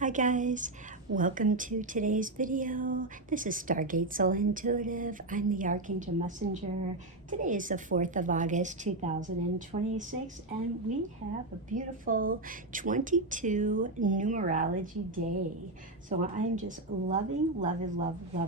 Hi guys, welcome to today's video. This is Stargate Soul Intuitive. I'm the Archangel Messenger. Today is the 4th of August 2026 and we have a beautiful 22 numerology day. So I'm just loving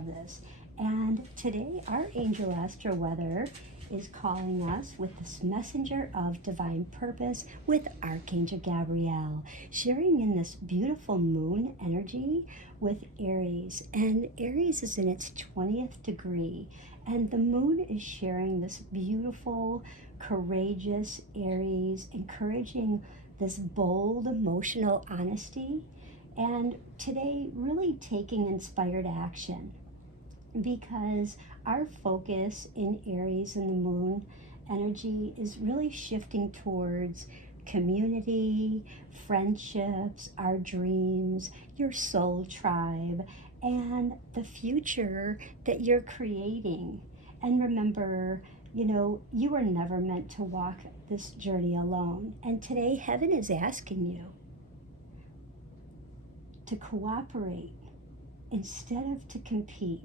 this. And today our Angel Astro Weather is calling us with this messenger of divine purpose with Archangel Gabriel, sharing in this beautiful moon energy with Aries. And Aries is in its 20th degree, and the moon is sharing this beautiful, courageous Aries, encouraging this bold, emotional honesty. And today, really taking inspired action because our focus in Aries and the moon energy is really shifting towards community, friendships, our dreams, your soul tribe, and the future that you're creating. And remember, you were never meant to walk this journey alone. And today, heaven is asking you to cooperate instead of to compete.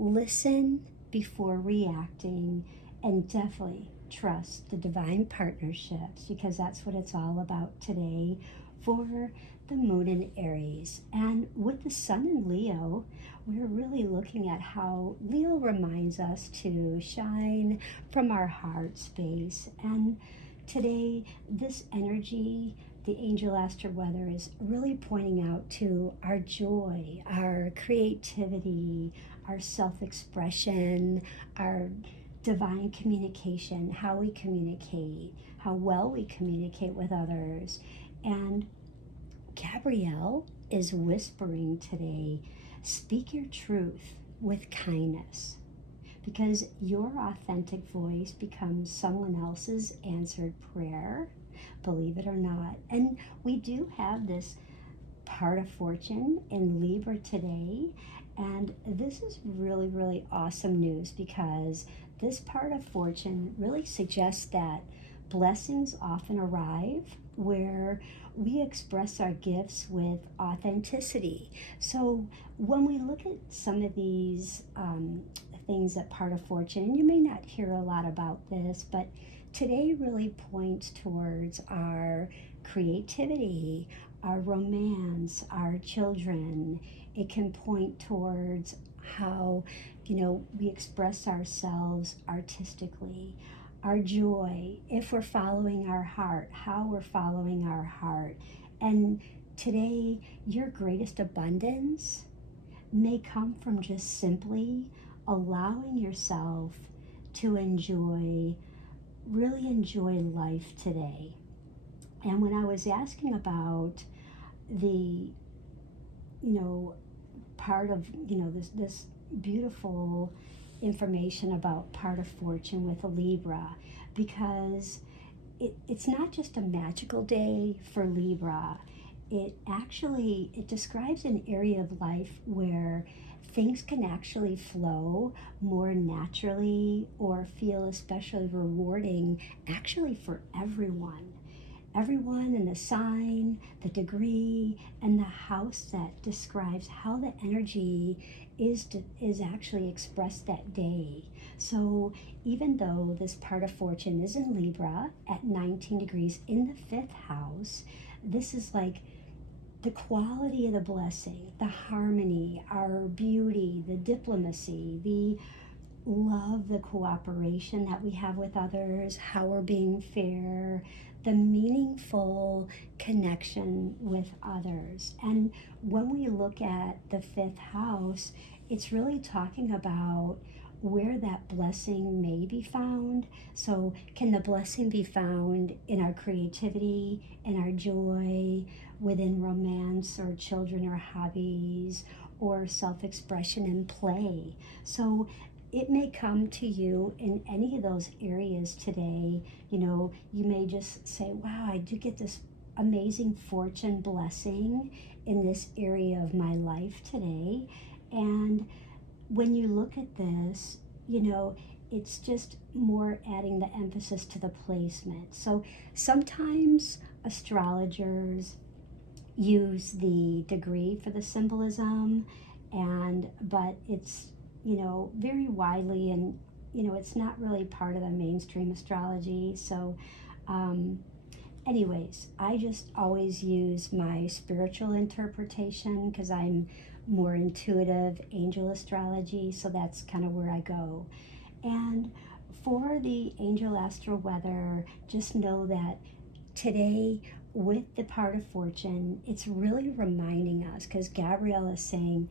Listen before reacting, and definitely trust the divine partnerships, because that's what it's all about today for the moon in Aries. And with the sun in Leo, we're really looking at how Leo reminds us to shine from our heart space. And today, this energy, the Angel Astro Weather, is really pointing out to our joy, our creativity, our self-expression, our divine communication, how we communicate, how well we communicate with others. And Gabrielle is whispering today, speak your truth with kindness, because your authentic voice becomes someone else's answered prayer, believe it or not. And we do have this part of fortune in Libra today, and this is really awesome news, because this part of fortune really suggests that blessings often arrive where we express our gifts with authenticity. So when we look at some of these things that part of fortune, and you may not hear a lot about this, but today really points towards our creativity, our romance, our children. It can point towards how, we express ourselves artistically, our joy, if we're following our heart, how we're following our heart. And today, your greatest abundance may come from just simply allowing yourself to really enjoy life today. And when I was asking about the, part of, this beautiful information about part of fortune with a Libra, because it's not just a magical day for Libra. It describes an area of life where things can actually flow more naturally or feel especially rewarding, actually for everyone. Everyone in the sign, the degree, and the house that describes how the energy is actually expressed that day. So even though this part of fortune is in Libra at 19 degrees in the 5th house, this is like the quality of the blessing, the harmony, our beauty, the diplomacy, the love, the cooperation that we have with others, how we're being fair, the meaningful connection with others. And when we look at the 5th house, it's really talking about where that blessing may be found. So can the blessing be found in our creativity, in our joy, within romance or children or hobbies, or self-expression and play? So it may come to you in any of those areas today. You may just say, wow, I do get this amazing fortune blessing in this area of my life today. And when you look at this, it's just more adding the emphasis to the placement. So sometimes astrologers, use the degree for the symbolism, but it's, very widely, and it's not really part of the mainstream astrology. So anyways, I just always use my spiritual interpretation because I'm more intuitive, angel astrology, so that's kind of where I go. And for the Angel Astro Weather, just know that today, with the part of fortune, it's really reminding us, because Gabrielle is saying,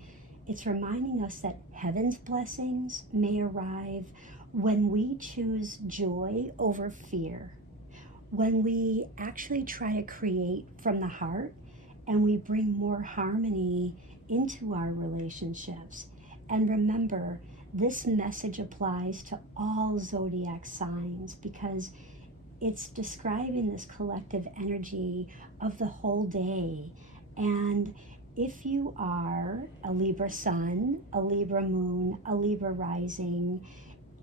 it's reminding us that heaven's blessings may arrive when we choose joy over fear, when we actually try to create from the heart and we bring more harmony into our relationships. And remember, this message applies to all zodiac signs because it's describing this collective energy of the whole day. And if you are a Libra sun, a Libra moon, a Libra rising,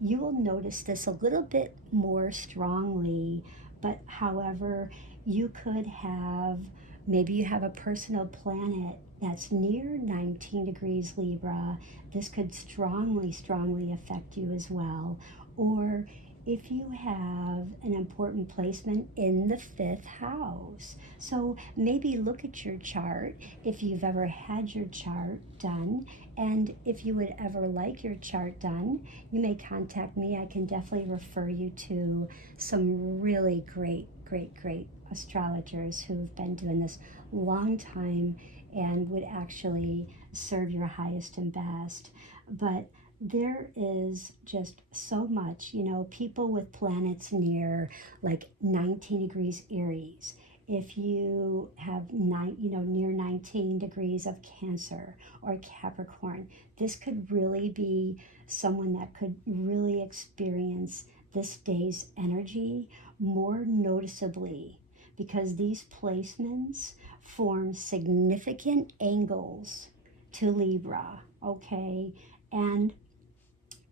you will notice this a little bit more strongly. But however, you could have, maybe you have a personal planet that's near 19 degrees Libra. This could strongly, strongly affect you as well. Or if you have an important placement in the 5th house. So maybe look at your chart if you've ever had your chart done. And if you would ever like your chart done, you may contact me. I can definitely refer you to some really great, great, great astrologers who've been doing this long time and would actually serve your highest and best. But there is just so much, people with planets near like 19 degrees Aries. If you have near 19 degrees of Cancer or Capricorn, this could really be someone that could really experience this day's energy more noticeably, because these placements form significant angles to Libra, okay? And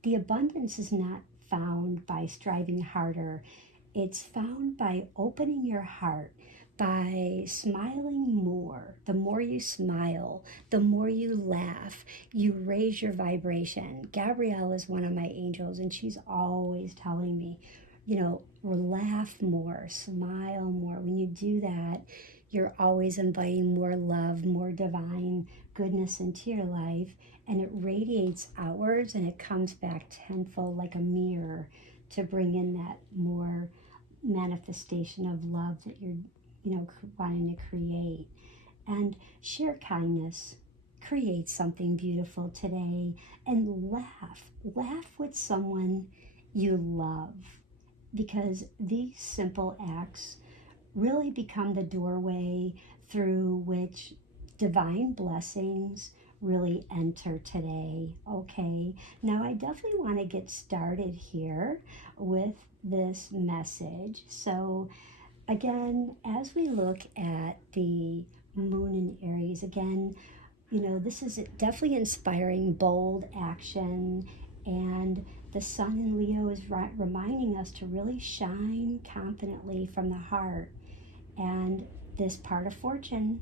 the abundance is not found by striving harder. It's found by opening your heart, by smiling more. The more you smile, the more you laugh, you raise your vibration. Gabrielle is one of my angels, and she's always telling me, laugh more, smile more. When you do that, you're always inviting more love, more divine goodness into your life, and it radiates outwards and it comes back tenfold like a mirror to bring in that more manifestation of love that you're wanting to create. And share kindness, create something beautiful today, and laugh with someone you love, because these simple acts really become the doorway through which divine blessings really enter today. Okay, now I definitely want to get started here with this message. So again, as we look at the moon in Aries, again, this is definitely inspiring bold action, and the sun in Leo is reminding us to really shine confidently from the heart. And this part of fortune,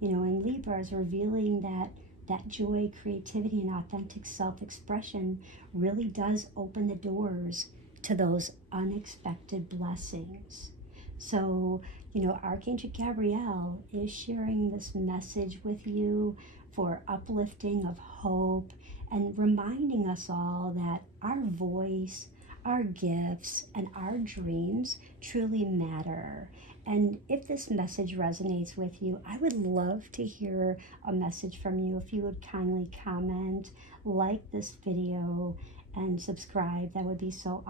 in Libra, is revealing that joy, creativity, and authentic self-expression really does open the doors to those unexpected blessings. So, Archangel Gabriel is sharing this message with you for uplifting of hope and reminding us all that our voice, our gifts, and our dreams truly matter. And if this message resonates with you, I would love to hear a message from you. If you would kindly comment, like this video, and subscribe, that would be so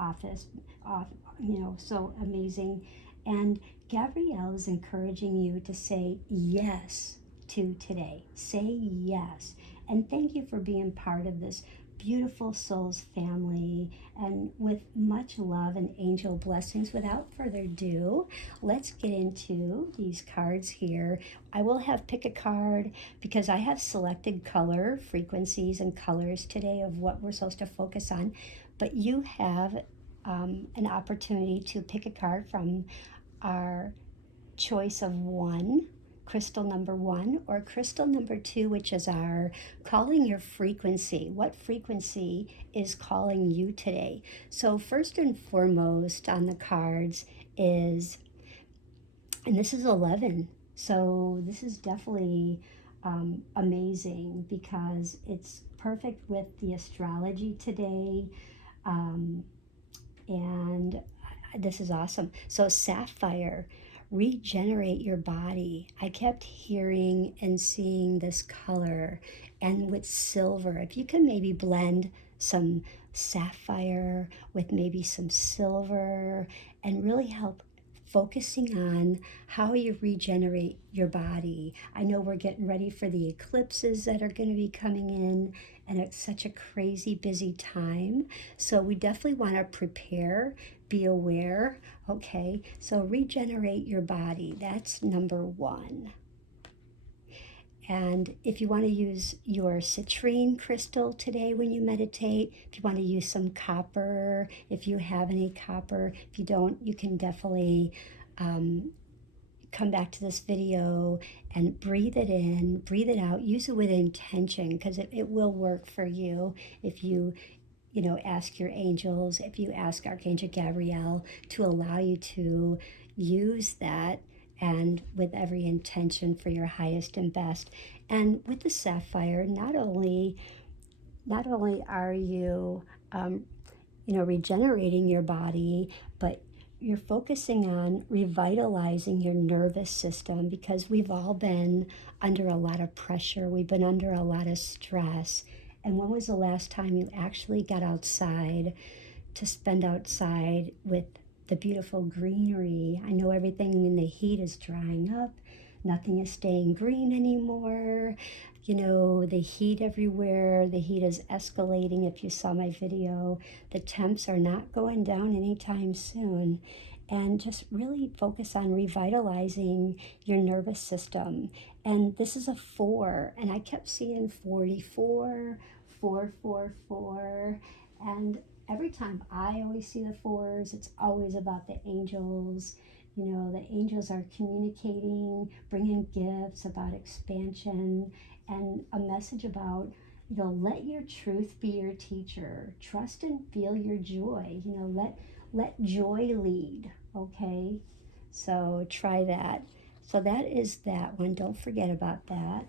so amazing. And Gabrielle is encouraging you to say yes to today. Say yes. And thank you for being part of this beautiful souls family, and with much love and angel blessings. Without further ado, let's get into these cards here. I will have pick a card because I have selected color frequencies and colors today of what we're supposed to focus on, but you have an opportunity to pick a card from our choice of one crystal number 1 or crystal number 2, which is our calling your frequency. What frequency is calling you today? So first and foremost on the cards is, and this is 11. So this is definitely amazing because it's perfect with the astrology today. And this is awesome. So sapphire, regenerate your body. I kept hearing and seeing this color, and with silver, if you can maybe blend some sapphire with maybe some silver and really help focusing on how you regenerate your body. I know we're getting ready for the eclipses that are going to be coming in, and it's such a crazy busy time. So we definitely want to prepare, be aware. Okay, so regenerate your body. That's number 1. And if you want to use your citrine crystal today when you meditate, if you want to use some copper, if you have any copper, if you don't, you can definitely come back to this video and breathe it in, breathe it out, use it with intention because it will work for you if you ask your angels, if you ask Archangel Gabriel to allow you to use that and with every intention for your highest and best. And with the sapphire, not only are you, regenerating your body, but you're focusing on revitalizing your nervous system because we've all been under a lot of pressure. We've been under a lot of stress. And when was the last time you actually got outside to spend outside with the beautiful greenery? I know everything in the heat is drying up. Nothing is staying green anymore. The heat everywhere, the heat is escalating. If you saw my video, the temps are not going down anytime soon. And just really focus on revitalizing your nervous system. And this is a 4, and I kept seeing 44, 444, and every time I always see the 4s, it's always about the angels. The angels are communicating, bringing gifts about expansion, and a message about, let your truth be your teacher. Trust and feel your joy. Let joy lead. Okay, so try that. So that is that one. Don't forget about that.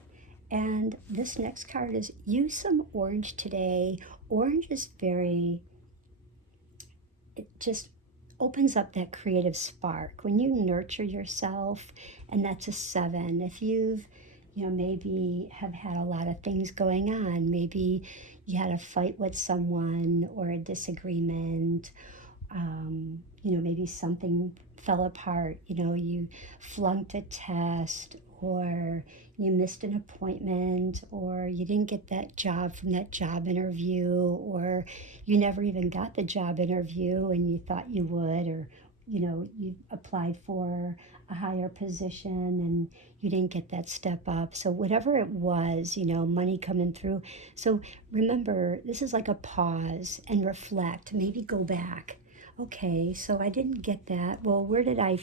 And this next card is use some orange today. Orange is it just opens up that creative spark. When you nurture yourself, and that's a 7. If you've, maybe have had a lot of things going on, maybe you had a fight with someone or a disagreement, maybe something fell apart, you flunked a test, or you missed an appointment, or you didn't get that job from that job interview, or you never even got the job interview and you thought you would, or you applied for a higher position and you didn't get that step up. So whatever it was, money coming through. So remember, this is like a pause and reflect, maybe go back. Okay, so I didn't get that. Well, where did I,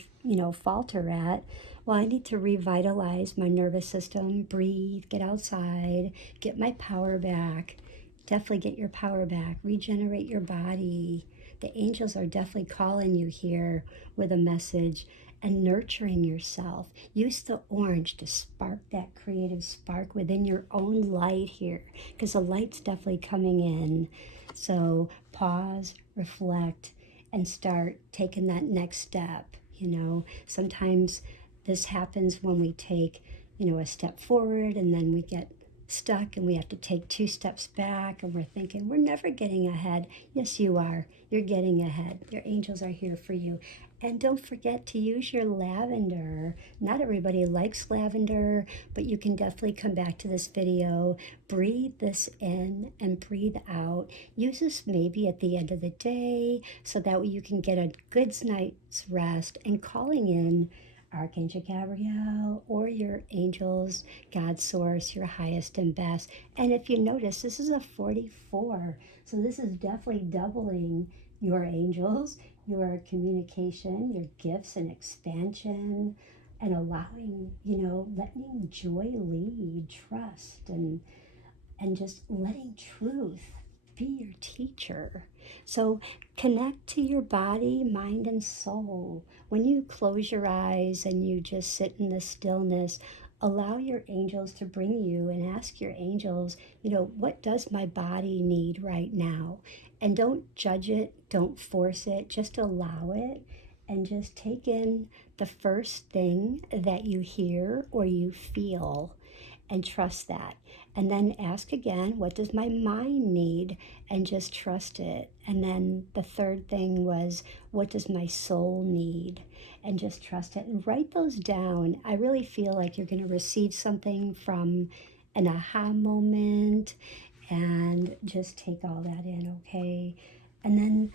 falter at? Well, I need to revitalize my nervous system, breathe, get outside, get my power back. Definitely get your power back, regenerate your body. The angels are definitely calling you here with a message, and nurturing yourself. Use the orange to spark that creative spark within your own light here, because the light's definitely coming in. So pause, reflect, and start taking that next step. Sometimes this happens when we take, a step forward and then we get stuck and we have to take 2 steps back and we're thinking we're never getting ahead. Yes, you are. You're getting ahead. Your angels are here for you. And don't forget to use your lavender. Not everybody likes lavender, but you can definitely come back to this video, breathe this in and breathe out. Use this maybe at the end of the day so that way you can get a good night's rest, and calling in Archangel Gabriel or your angels, God source, your highest and best. And if you notice, this is a 44. So this is definitely doubling your angels, your communication, your gifts and expansion. and allowing, letting joy lead, trust, and just letting truth be your teacher. So connect to your body, mind, and soul. When you close your eyes and you just sit in the stillness, allow your angels to bring you and ask your angels, what does my body need right now? And don't judge it, don't force it, just allow it and just take in the first thing that you hear or you feel and trust that. And then ask again, what does my mind need? And just trust it. And then the third thing was, what does my soul need? And just trust it. And write those down. I really feel like you're going to receive something from an aha moment. And just take all that in, okay? And then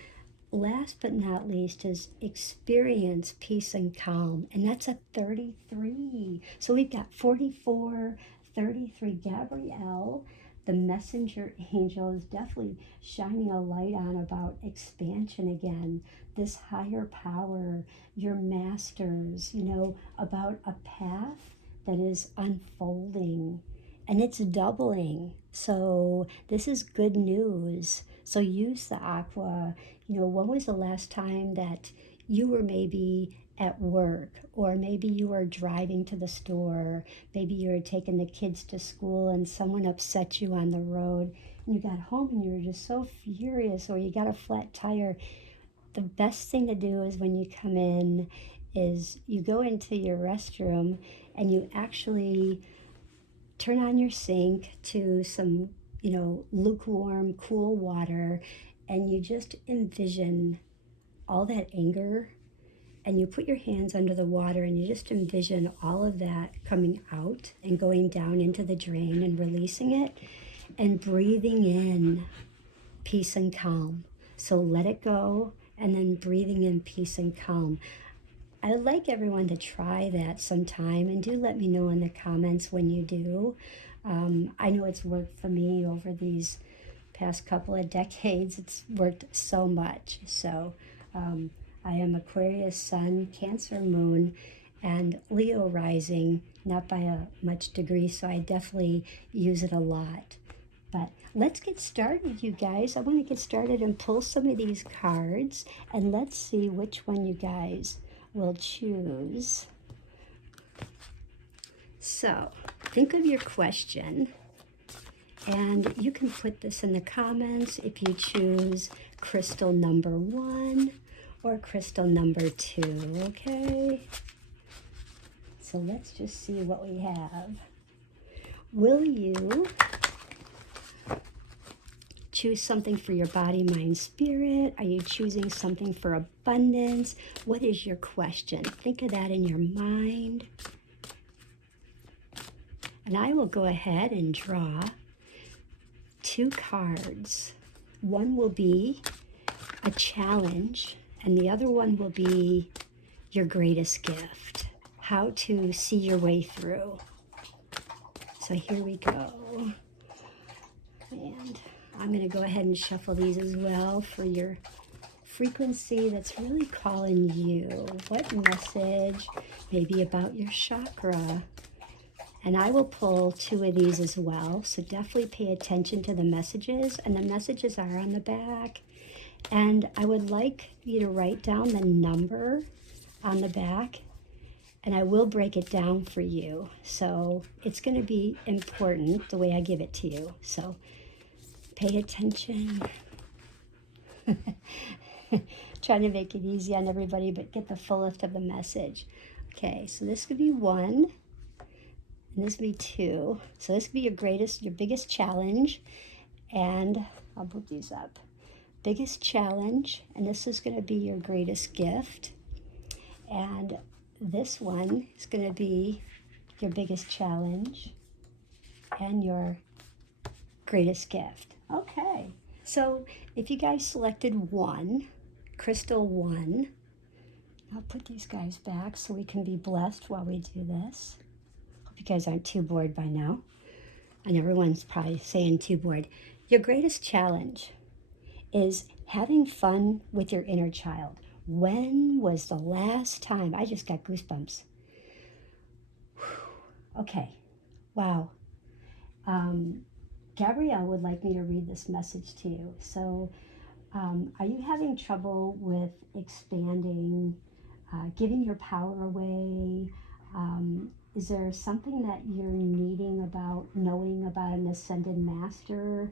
last but not least is experience peace and calm. And that's a 33. So we've got 44, 33. Gabriel, the messenger angel, is definitely shining a light on about expansion again. This higher power, your masters, about a path that is unfolding and it's doubling. So this is good news. So use the aqua. When was the last time that you were maybe at work, or maybe you were driving to the store, maybe you were taking the kids to school and someone upset you on the road and you got home and you were just so furious, or you got a flat tire? The best thing to do is when you come in is you go into your restroom and you actually turn on your sink to some, lukewarm, cool water, and you just envision all that anger, and you put your hands under the water and you just envision all of that coming out and going down into the drain and releasing it and breathing in peace and calm. So let it go, and then breathing in peace and calm. I'd like everyone to try that sometime, and do let me know in the comments when you do. I know it's worked for me over these past couple of decades. It's worked so much. So I am Aquarius Sun, Cancer Moon, and Leo rising, not by a much degree, so I definitely use it a lot. But let's get started, you guys. I want to get started and pull some of these cards, and let's see which one you guys will choose. So think of your question, and you can put this in the comments if you choose crystal number 1 or crystal number 2, okay? So let's just see what we have. Will you choose something for your body, mind, spirit? Are you choosing something for abundance? What is your question? Think of that in your mind. And I will go ahead and draw 2 cards. One will be a challenge, and the other one will be your greatest gift. How to see your way through. So here we go. And I'm going to go ahead and shuffle these as well for your frequency that's really calling you. What message? Maybe about your chakra. And I will pull 2 of these as well. So definitely pay attention to the messages. And the messages are on the back. And I would like you to write down the number on the back. And I will break it down for you. So it's going to be important the way I give it to you. So pay attention. Trying to make it easy on everybody, but get the fullest of the message. Okay, so this could be 1, and this could be 2. So this could be your biggest challenge, and I'll put these up. Biggest challenge, and this is going to be your greatest gift, and this one is going to be your biggest challenge and your greatest gift. Okay, so if you guys selected 1, crystal 1, I'll put these guys back so we can be blessed while we do this. Hope you guys aren't too bored by now. And everyone's probably saying too bored. Your greatest challenge is having fun with your inner child. When was the last time, I just got goosebumps, Okay. Wow. Gabrielle would like me to read this message to you. So, are you having trouble with expanding, giving your power away? Is there something that you're needing about knowing about an ascended master,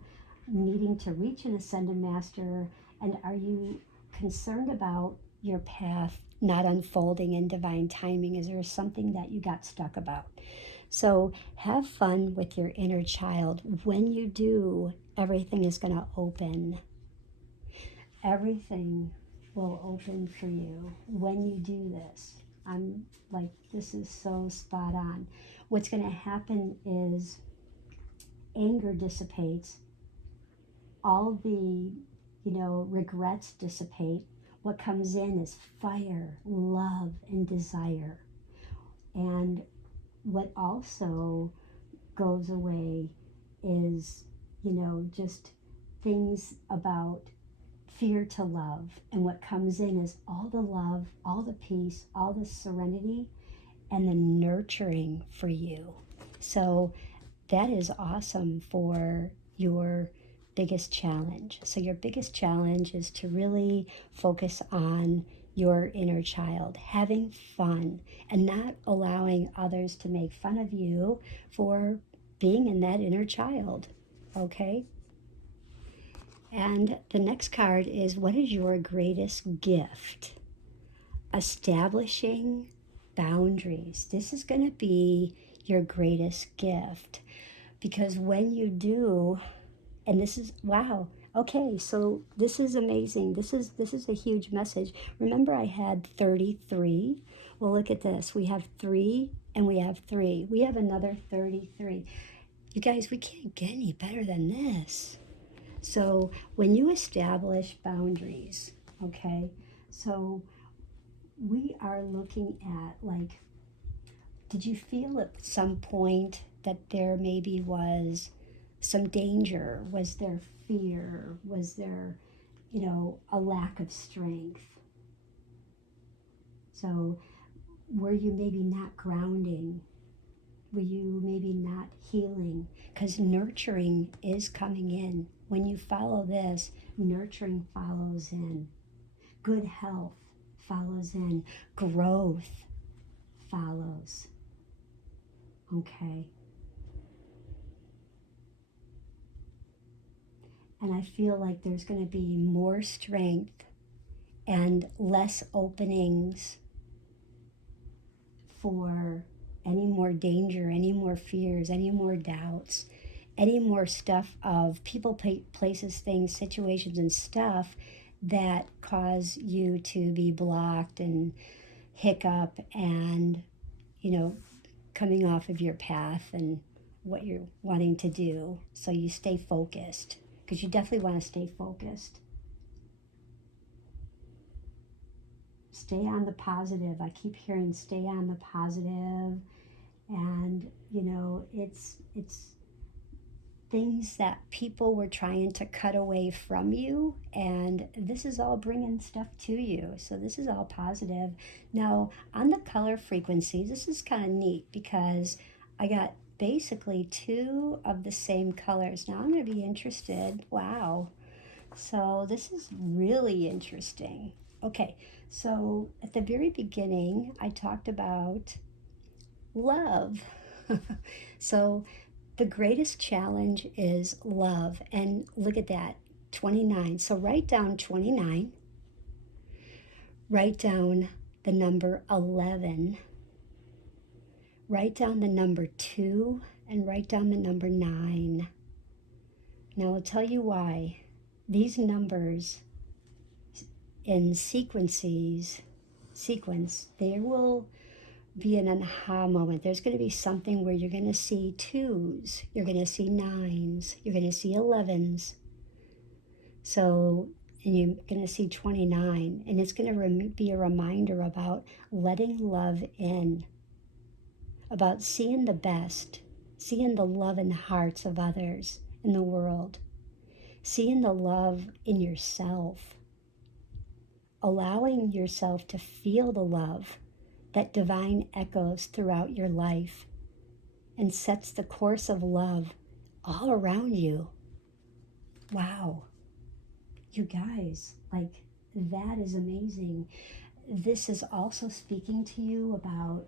needing to reach an ascended master? And are you concerned about your path not unfolding in divine timing? Is there something that you got stuck about? So have fun with your inner child. When you do, everything is going to open. Everything will open for you when you do this. I'm like, this is so spot on. What's going to happen is anger dissipates, all the, regrets dissipate. What comes in is fire, love, and desire. And what also goes away is, just things about fear to love. And what comes in is all the love, all the peace, all the serenity, and the nurturing for you. So that is awesome for your biggest challenge. So your biggest challenge is to really focus on your inner child, having fun, and not allowing others to make fun of you for being in that inner child. Okay? And the next card is, what is your greatest gift? Establishing boundaries. This is going to be your greatest gift, because when you do, and this is, wow, okay, so this is amazing. This is a huge message. Remember, I had 33. Well, look at this. We have 3 and we have 3. We have another 33. You guys, we can't get any better than this. So when you establish boundaries, okay, so we are looking at, like, did you feel at some point that there maybe was some danger? Was there fear? Was there, a lack of strength? So were you maybe not grounding? Were you maybe not healing? Because nurturing is coming in. When you follow this, nurturing follows in. Good health follows in. Growth follows. Okay. And I feel like there's going to be more strength and less openings for any more danger, any more fears, any more doubts, any more stuff of people, places, things, situations, and stuff that cause you to be blocked and hiccup and, coming off of your path and what you're wanting to do. So you stay focused, because you definitely want to stay focused. Stay on the positive. I keep hearing stay on the positive. And, it's things that people were trying to cut away from you, and this is all bringing stuff to you. So this is all positive. Now, on the color frequency, this is kind of neat, because I got basically 2 of the same colors. Now I'm going to be interested. Wow. So this is really interesting. Okay, so at the very beginning, I talked about love. So the greatest challenge is love. And look at that, 29. So write down 29. Write down the number 11. Write down the number 2, and write down the number 9. Now I'll tell you why. These numbers in sequence, there will be an aha moment. There's going to be something where you're going to see 2s, you're going to see 9s, you're going to see 11s. So, and you're going to see 29, and it's going to be a reminder about letting love in, about seeing the best, seeing the love in the hearts of others in the world, seeing the love in yourself, allowing yourself to feel the love that divine echoes throughout your life. and sets the course of love all around you. Wow. You guys, like, that is amazing. This is also speaking to you about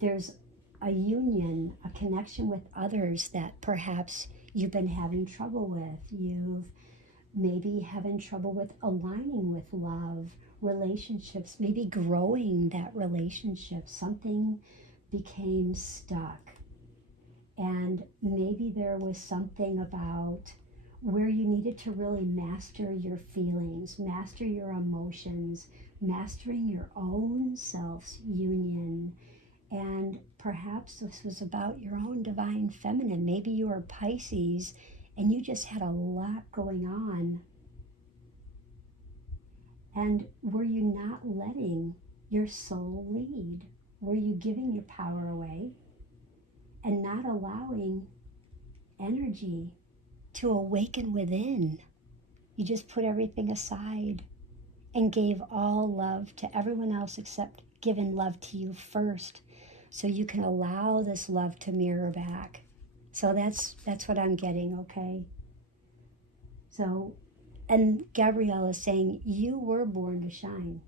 there's a union, a connection with others that perhaps you've been having trouble with. You've maybe having trouble with aligning with love, relationships, maybe growing that relationship. Something became stuck. And maybe there was something about where you needed to really master your feelings, master your emotions, mastering your own self's union. And perhaps this was about your own divine feminine. Maybe you were Pisces and you just had a lot going on. And were you not letting your soul lead? Were you giving your power away and not allowing energy to awaken within? You just put everything aside and gave all love to everyone else except giving love to you first, so you can allow this love to mirror back. So that's what I'm getting, okay? So, and Gabrielle is saying, you were born to shine.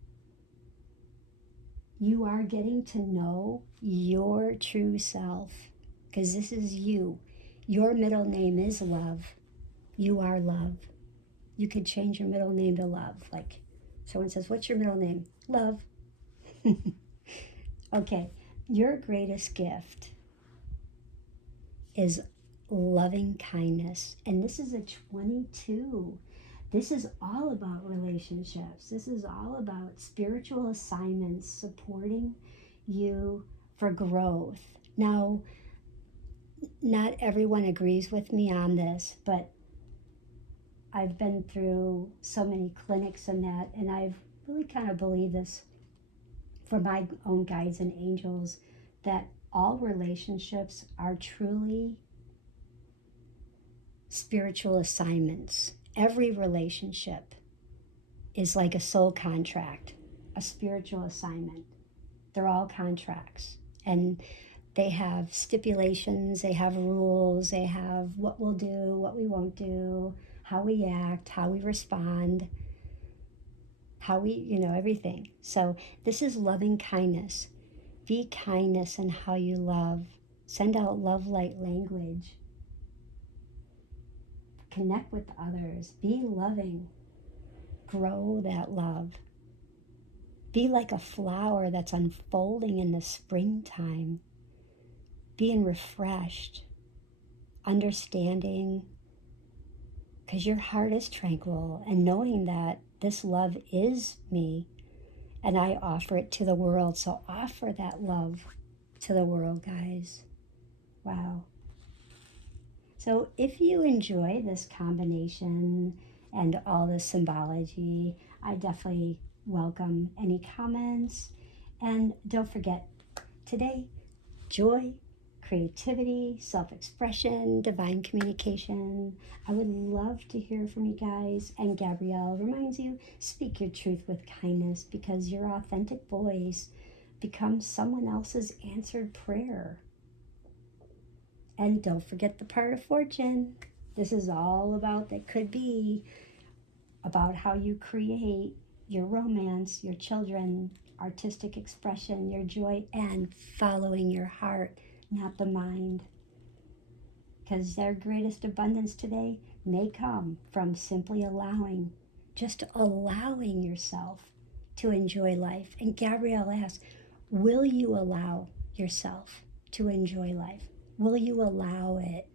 You are getting to know your true self, because this is you. Your middle name is love. You are love. You could change your middle name to love. Like someone says, what's your middle name? Love. Okay, your greatest gift is loving kindness. And this is a 22. This is all about relationships. This is all about spiritual assignments, supporting you for growth. Now, not everyone agrees with me on this, but I've been through so many clinics and that, and I've really kind of believed this for my own guides and angels, that all relationships are truly spiritual assignments. Every relationship is like a soul contract, a spiritual assignment. They're all contracts, and they have stipulations, they have rules, they have what we'll do, what we won't do, how we act, how we respond, how we, everything. So this is loving kindness. Be kindness in how you love. Send out love light language. Connect with others. Be loving. Grow that love. Be like a flower that's unfolding in the springtime. Being refreshed. Understanding. Because your heart is tranquil, and knowing that this love is me, and I offer it to the world. So offer that love to the world, guys. Wow. So if you enjoy this combination and all this symbology, I definitely welcome any comments. And don't forget, today, joy, creativity, self-expression, divine communication. I would love to hear from you guys. And Gabrielle reminds you, speak your truth with kindness, because your authentic voice becomes someone else's answered prayer. And don't forget the part of fortune. This is all about, that could be about how you create your romance, your children, artistic expression, your joy, and following your heart, not the mind. Because their greatest abundance today may come from simply allowing, just allowing yourself to enjoy life. And Gabrielle asks, will you allow yourself to enjoy life? Will you allow it?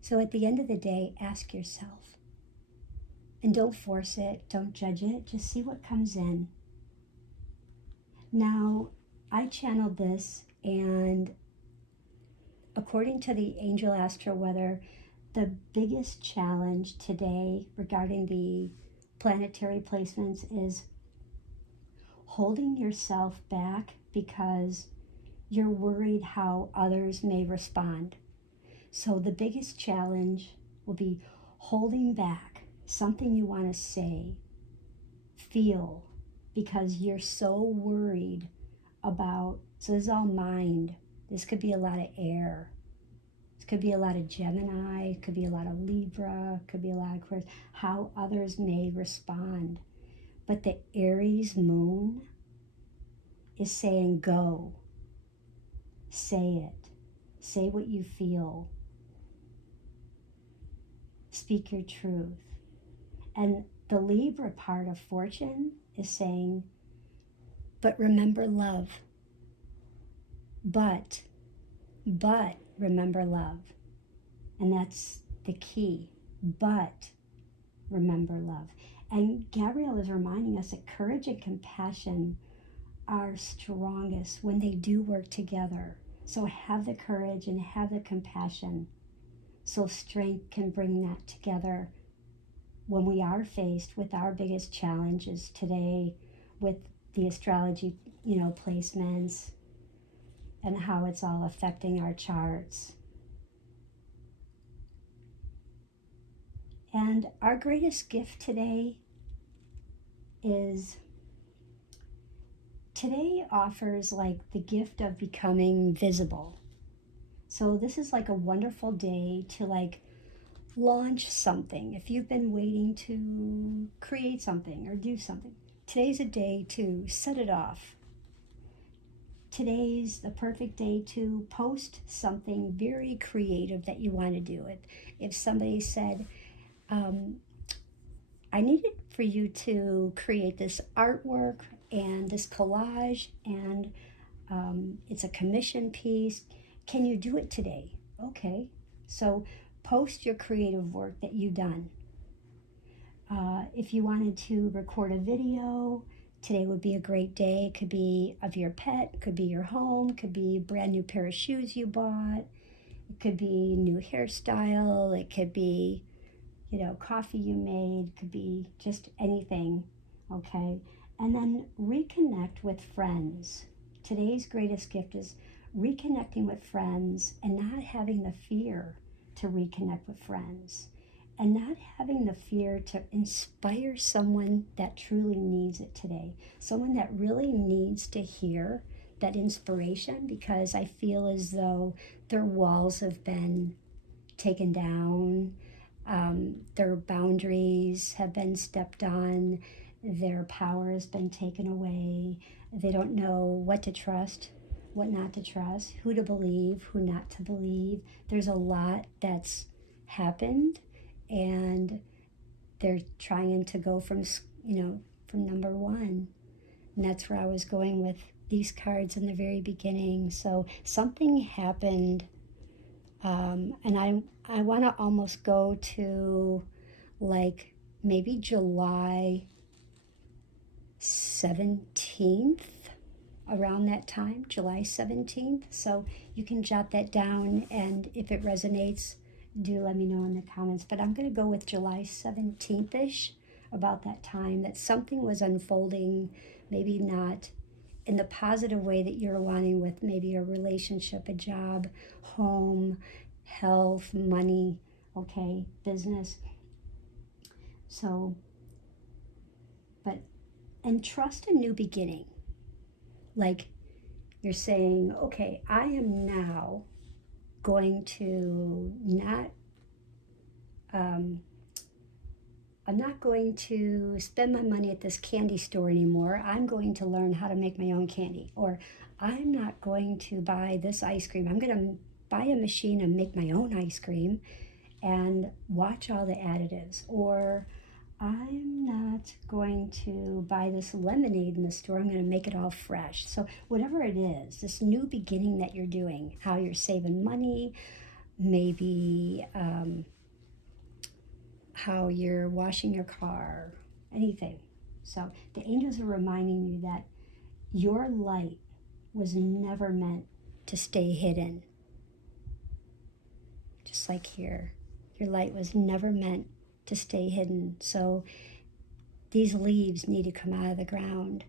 So at the end of the day, ask yourself. And don't force it, don't judge it, just see what comes in. Now, I channeled this, and according to the Angel Astro Weather, the biggest challenge today regarding the planetary placements is holding yourself back because you're worried how others may respond. So the biggest challenge will be holding back something you want to say, feel, because you're so worried about So this is all mind. This could be a lot of air. This could be a lot of Gemini. It could be a lot of Libra. It could be a lot of Aquarius. How others may respond. But the Aries moon is saying go. Say it. Say what you feel. Speak your truth. And the Libra part of fortune is saying, but remember love. But remember love. And that's the key. But remember love. And Gabriel is reminding us that courage and compassion are strongest when they do work together. So have the courage and have the compassion so strength can bring that together when we are faced with our biggest challenges today with the astrology, placements and how it's all affecting our charts. And our greatest gift today offers like the gift of becoming visible. So this is like a wonderful day to like launch something. If you've been waiting to create something or do something, today's a day to set it off. Today's the perfect day to post something very creative that you want to do. If somebody said, I needed for you to create this artwork and this collage, and it's a commission piece. Can you do it today? Okay. So post your creative work that you've done. If you wanted to record a video, today would be a great day. It could be of your pet, could be your home, could be a brand new pair of shoes you bought. It could be new hairstyle. It could be, coffee you made. Could be just anything, okay? And then reconnect with friends. Today's greatest gift is reconnecting with friends and not having the fear to reconnect with friends. And not having the fear to inspire someone that truly needs it today. Someone that really needs to hear that inspiration, because I feel as though their walls have been taken down, their boundaries have been stepped on, their power has been taken away. They don't know what to trust, what not to trust, who to believe, who not to believe. There's a lot that's happened. And they're trying to go from number one. And that's where I was going with these cards in the very beginning. So something happened, and I want to almost go to like maybe July 17th, around that time, July 17th. So you can jot that down, and if it resonates, do let me know in the comments. But I'm going to go with July 17th-ish, about that time, that something was unfolding, maybe not in the positive way that you're wanting, with maybe a relationship, a job, home, health, money, okay, business. So, and trust a new beginning. Like you're saying, okay, I am now going to I'm not going to spend my money at this candy store anymore. I'm going to learn how to make my own candy. Or I'm not going to buy this ice cream. I'm going to buy a machine and make my own ice cream and watch all the additives. Or I'm not going to buy this lemonade in the store. I'm going to make it all fresh. So whatever it is, this new beginning that you're doing, how you're saving money, maybe how you're washing your car, anything. So the angels are reminding you that your light was never meant to stay hidden. Just like here, your light was never meant to stay hidden. So these leaves need to come out of the ground.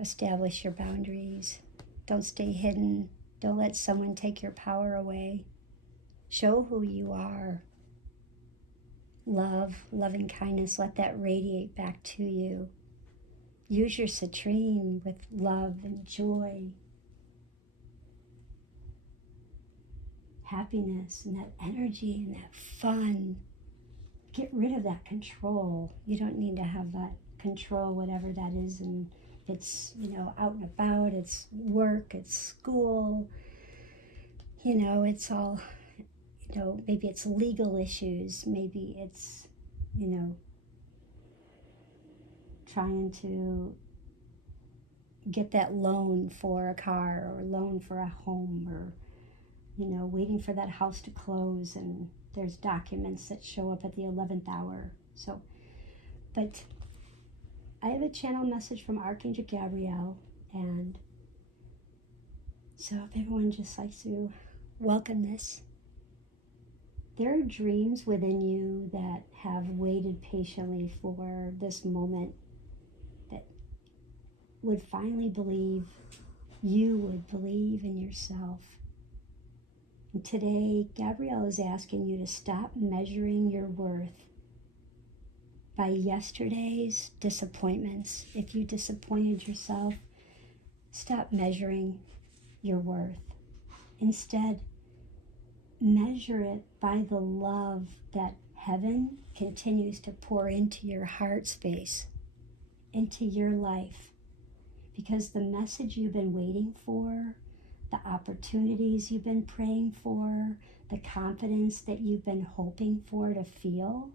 Establish your boundaries. Don't stay hidden. Don't let someone take your power away. Show who you are. Love, loving kindness, let that radiate back to you. Use your citrine with love and joy, happiness, and that energy and that fun. Get rid of that control. You don't need to have that control, whatever that is, and it's, out and about, it's work, it's school, it's all, maybe it's legal issues, maybe it's, trying to get that loan for a car or loan for a home, or, waiting for that house to close and there's documents that show up at the 11th hour. So, but I have a channel message from Archangel Gabriel, and so if everyone just likes to welcome this. There are dreams within you that have waited patiently for this moment, that would finally believe, you would believe in yourself. And today, Gabrielle is asking you to stop measuring your worth by yesterday's disappointments. If you disappointed yourself, stop measuring your worth. Instead, measure it by the love that heaven continues to pour into your heart space, into your life. Because the message you've been waiting for, the opportunities you've been praying for, the confidence that you've been hoping for to feel,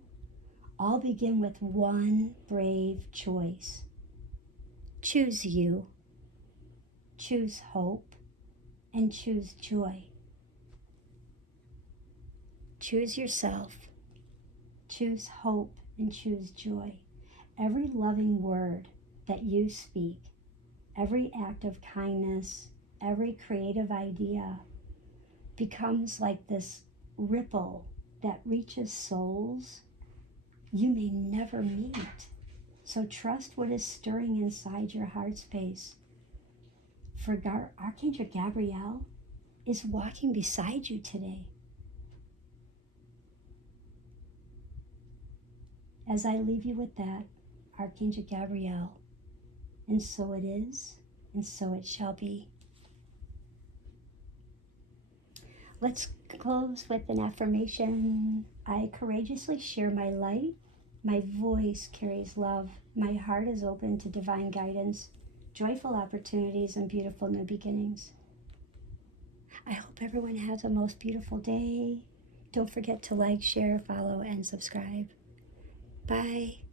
all begin with one brave choice. Choose you, choose hope, and choose joy. Choose yourself, choose hope, and choose joy. Every loving word that you speak, every act of kindness, every creative idea becomes like this ripple that reaches souls you may never meet. So trust what is stirring inside your heart space. For Archangel Gabriel is walking beside you today. As I leave you with that, Archangel Gabriel, and so it is, and so it shall be. Let's close with an affirmation. I courageously share my light. My voice carries love. My heart is open to divine guidance, joyful opportunities, and beautiful new beginnings. I hope everyone has a most beautiful day. Don't forget to like, share, follow, and subscribe. Bye.